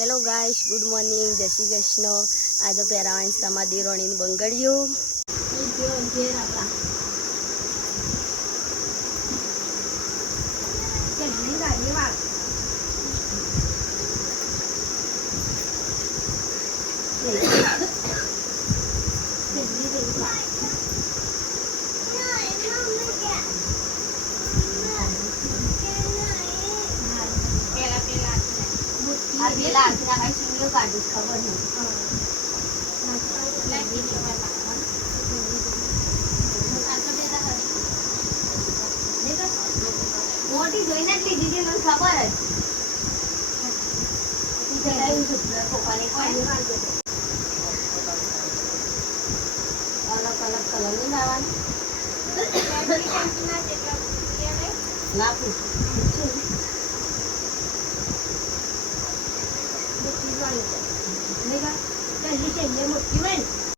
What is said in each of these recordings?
Hello ગાઈશ good morning. જય શ્રી કૃષ્ણ. આજે પહેરાવાની સમાધિ રોણીની બંગડીઓ. આ પેલા આખી આખા શીંગો કાઢી ખબર નહીં મોટી જોઈને જ લીધી હતી મને ખબર જ પપ્પાને કોઈ અલગ અલગ કલર નહીં લાવવાનું ના પૂછું પહેલી તારીખ હા આ ચાર છે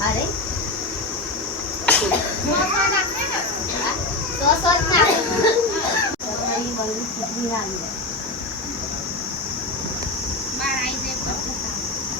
અરે હા, સો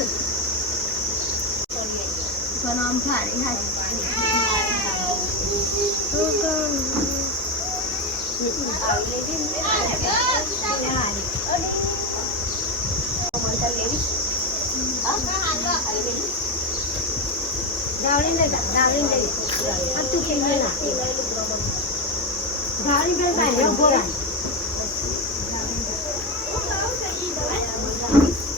તમારી બંગડી ચૂંટણી ના આવી હા? પછી એ રવા પહેરવા કે બંગડીઓ કે હારી જ નહીં. હારી ના. એ તો પણ પહેરે છે ત્યાં.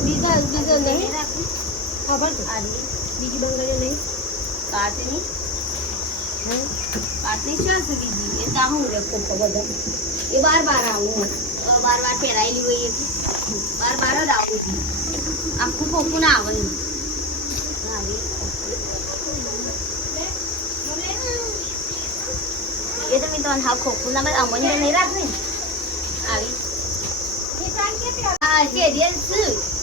બીજા બીજો નહીં ખબર છે? બીજી બંગડીઓ નહીં. કાચની કાચની શું છે બીજી? એ તાહું રે કોકો બધા એ બાર બાર આવું બાર બાર પહેરાયેલી હોય એટલે બાર બાર જ આવું આખું ખોખું ના આવે એ તો મિત્રો હા ખોખું ના બધા અમને નહીં રાખે આવી. હા કે શું?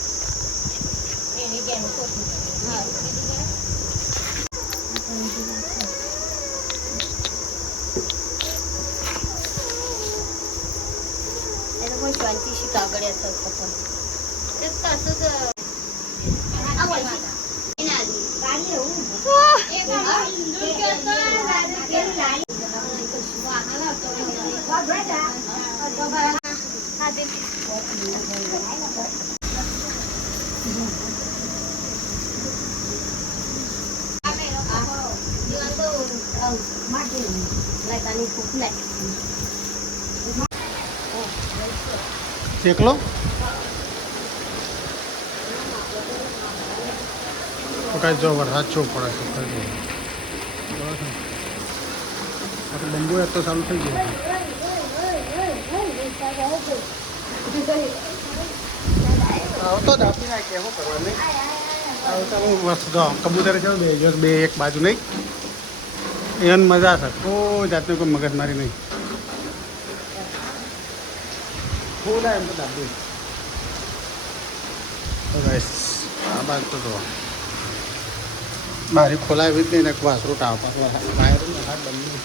કાગળિયા સર પસંદ એકતા સદ Like I need to. લાયકાની ફૂક લાય એકલો તો કાંઈ જો વરસાદ ચો પડે છે કાંઈ જો. બરાબર છે. આ તો બંબુ એક તો ચાલુ થઈ ગયો આવતો જ આપી નાખે શું કરવા નહીં આવતો હું બસ જો કબૂતર છે બે દિવસ બે એક બાજુ નહીં એને મજા છે કોઈ જાતની કોઈ મગજમારી નહીં ફૂલ એમ તો ગાઈસ આ બાજુ તો જો બારી ખોલાવી જ નહીં ને વાસરું ટાવ પર બહાર બંધ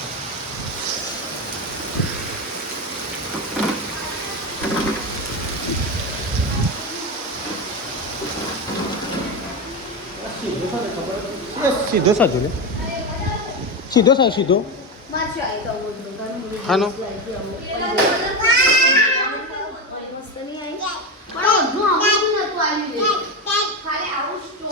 સીધો સાધુ લે સીધો સાવ સીધો બધું. બધું હાનો? મસ્ત નહીં આવી? પણ હજુ આવું બધું નતું આવ્યું લે. ખાલી આવું સ્ટોરી ચાની પૂછ થા. દઈ. તાર મમ્મી કે સાબુ લાવે સ્ટોરી દઈ. બુની સા બના એટલે દીદી, દીદી. હા, દીદી આવે. આ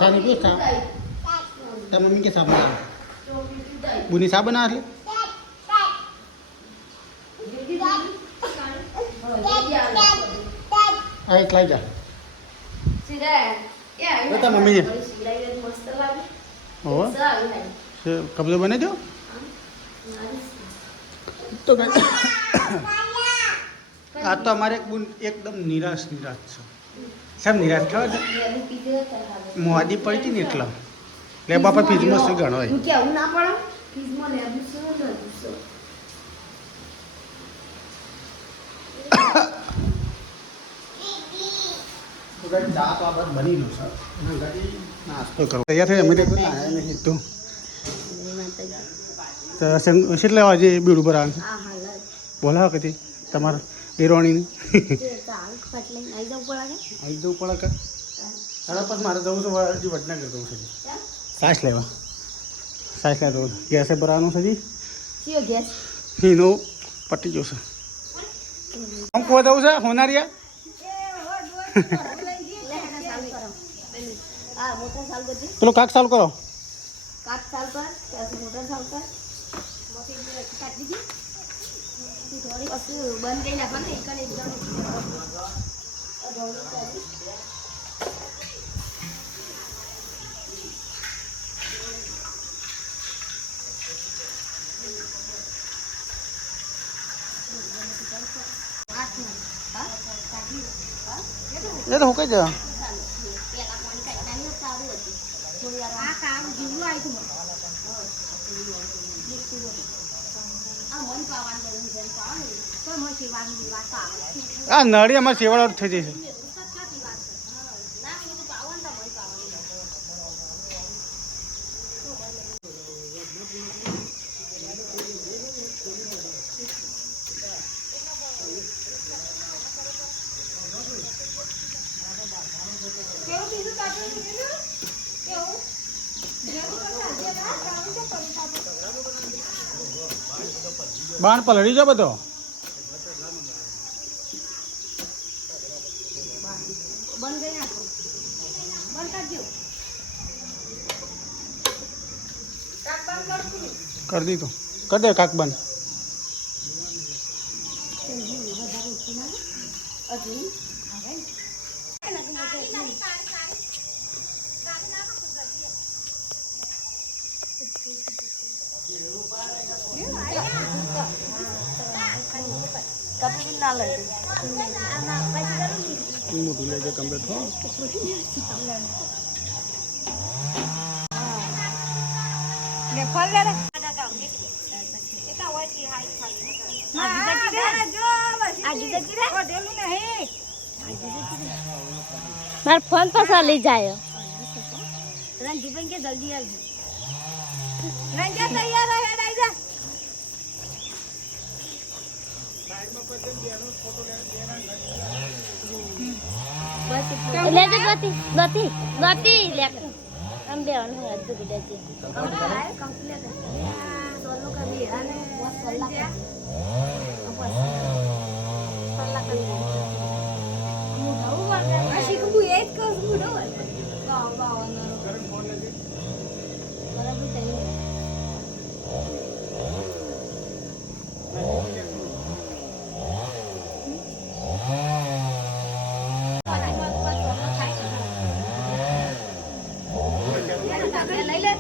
એક લાઈ જા સીધા. એ આવી બતા મમ્મીને. વળી સિલાઈ જ મસ્ત લાગે. હોવે મસ્ત આવી લાગે. છે, કબજો બને દો મારી તો આ તો અમારે એક એકદમ નિરાશ નિરાશ છે સાહેબ નિરાશ થયો છે. મોદી પડી હતી ને એટલો. લે બાપા ફીજમાં શું ગણો હોય? કેવું ના પડે? લેબુ શું નાસ્તો કરો. તૈયાર થઈ અમે તો કોઈ નાયા નહીં તો. તો શેમ વાગે બીડ ઉપર આવે આ બોલાવો કદી તમારા હિરોણીની ફટ આવી જવું પડે કે? આવી જવું પડે કે સાડા પાંચ મારે જવું છે હજી વડનગર જવું છે? સાસ લેવા. સાસ લેવા જવું. ગેસે ભરાવાનું છે જી કયો ગેસ? એનો પટી જશે આમ કુવા જવું છે? હોનારિયા? પેલો કાક ચાલુ કરો. કાક ચાલુ કર, મોટર ચાલુ કર. મોટી બ્રેક કાઢી દીધી. પછી થોડી વસ્તુ બંધ કરી નાખવાની, એકને એકદમ. આ ઢોળી કાઢી. હાથમાં. હા? કાઢી. હા? એ તો હુકાઈ જાય પેલા પાણી કાઢવાની હોત સારું હતું. થોડી વાર આ નળિયામાં નળી અમારે સેવાળા થઈ જશે. કેવું બીજું તાતું કેવું? બાણ પલળી જાવ બધો. કરી દીધું. કરી દે કાક બંધ. હજી. કપી ના લઈ મોટું લેજે કમ્પ્લીટ હો ને લઈ જાય. રણજીભાઈ કે જલ્દી આવજો રંજા તૈયાર રહે હેડ જા લેજે ગતિ ગતિ ગતિ લે. આમ બેવાનું કમ્પ્લીટ સોલો કભી અને બસ સોલા બસ સોલા કભી હું નવું વર્ગ શીખવું એ જ કહું છું લઈ લેતા એ લઈ લે. ત્યાં તો ઉડ્યો પછી સોલ ઓય, આવા લઈ લે. લઈ લે. મળે લે. વધારે છે. ખાલી કોઈ ના રહ્યું. બોલ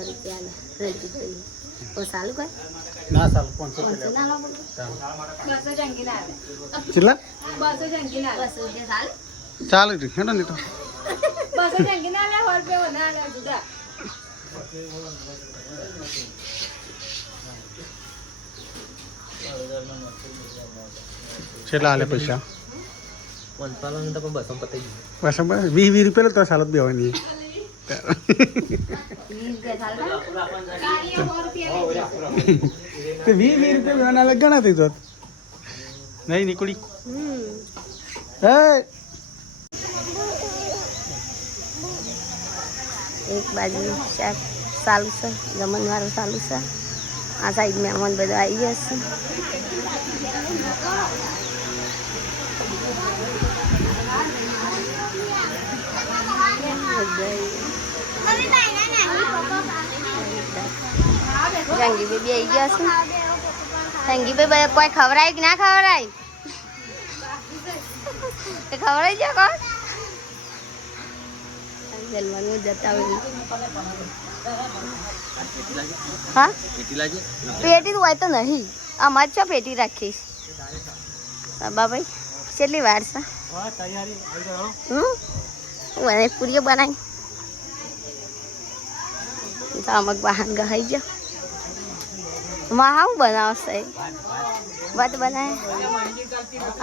ફરી ત્યાં રેડી કરી ઓ સાલું કઈ ના સાલ પાંચસો રૂપિયા ના લાવો બસો જંગી ના આવે કેટલા બસો જંગી ના બસો રૂપિયા સાલું ચાલે છે હેડો ને તો બસો જંગી ના લે સો રૂપિયા ના લે જુદા છેલ્લા હાલે પૈસા? પંચાવન તો પણ બસો પતાઈ ગયું. બસ બસ વીસ વીસ રૂપિયા તો સાલત બેવાની રૂપિયા તે વી રૂપિયા બેવાના અલગ ગણા થઈ નહીં નીકળી. એક બાજુ શાક ચાલુ છે જમણવાળું ચાલુ છે. આ સાઈડ મહેમાન બધા આવી ગયા છે. જંગી બેબી આવી ગયા છે. જંગી ભાઈ કોઈ ખવડાય કે ના ખવડાય? તે ખવડાય છે કોણ? જલવાનું જતા હોય. હા? પેટી તો હોય તો નહીં. આમાં જ છો પેટી રાખીશ. બાબાભાઈ કેટલી વાર છે? હમ? મને પૂરીઓ બનાવી. અમુક વાહન ગહાઈ ગયો માં હાઉ બનાવશે. ભાત બનાવે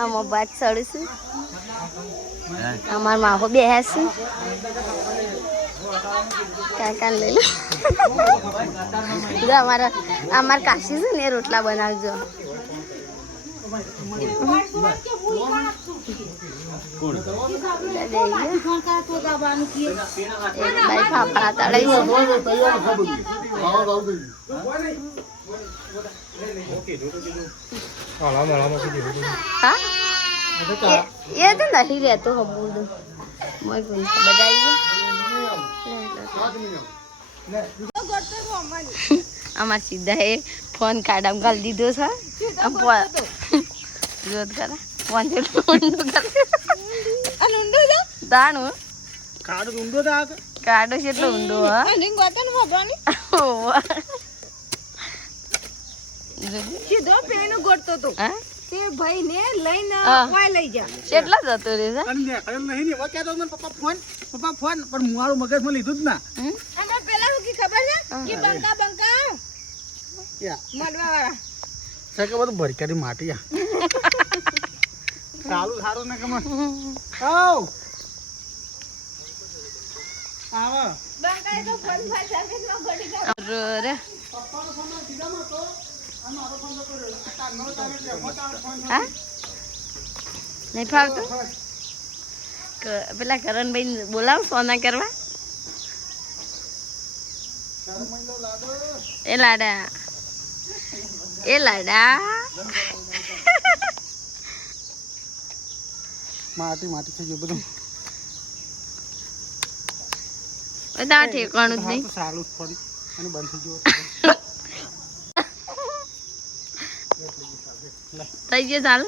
આમાં ભાત ચડશું અમાર માહો બે છે કાકા લઈ લો. જો અમારા અમાર કાશી છે ને રોટલા બનાવજો. ફાફડા તળાઈ છે. હા? એ તો નહીં રહેતો હબું મોય કોઈ બધા આવી અમાર સીધા એ ફોન કાઢામ ગાલી દીધો છે. જોત કરે. ફોન જેટલું ઊંડું કરે. દાણું કાઢ ઊંડો તો આ કાઢો છે એટલું ઊંડું હા. ઓવા. સીધો પેનું ગોતતો તો. હા? તે ભાઈ ને લઈને હા. લઈ જા કેટલા જતો રહે છે? અને નેકળેલ નહીં ને એવા કહેતો મને પપ્પા ફોન પપ્પા ફોન. પણ મારું મગજમાં લીધું જ ના? પેલા શું કી ખબર છે? કે બંકા બંકા યા મળવા વાળા છે બધું ભરક્યાની માટી સારું સારું ને કમ આવ. આવો. બંકા તો ફોન ફાઈ સર્વિસમાં ગોડી ગયો રો રે હા? નહીં ફાવતું? પેલા કરણભાઈ બોલાવ સોના કરવા. એ લાડા. એ લાડા. માટી માટી થઈ ગયું બધું. બધા ઠેકાણું જ નહીં. સારું જ ફોન અને બંધ થઈ ગયો. થઈ ગયું ચાલુ.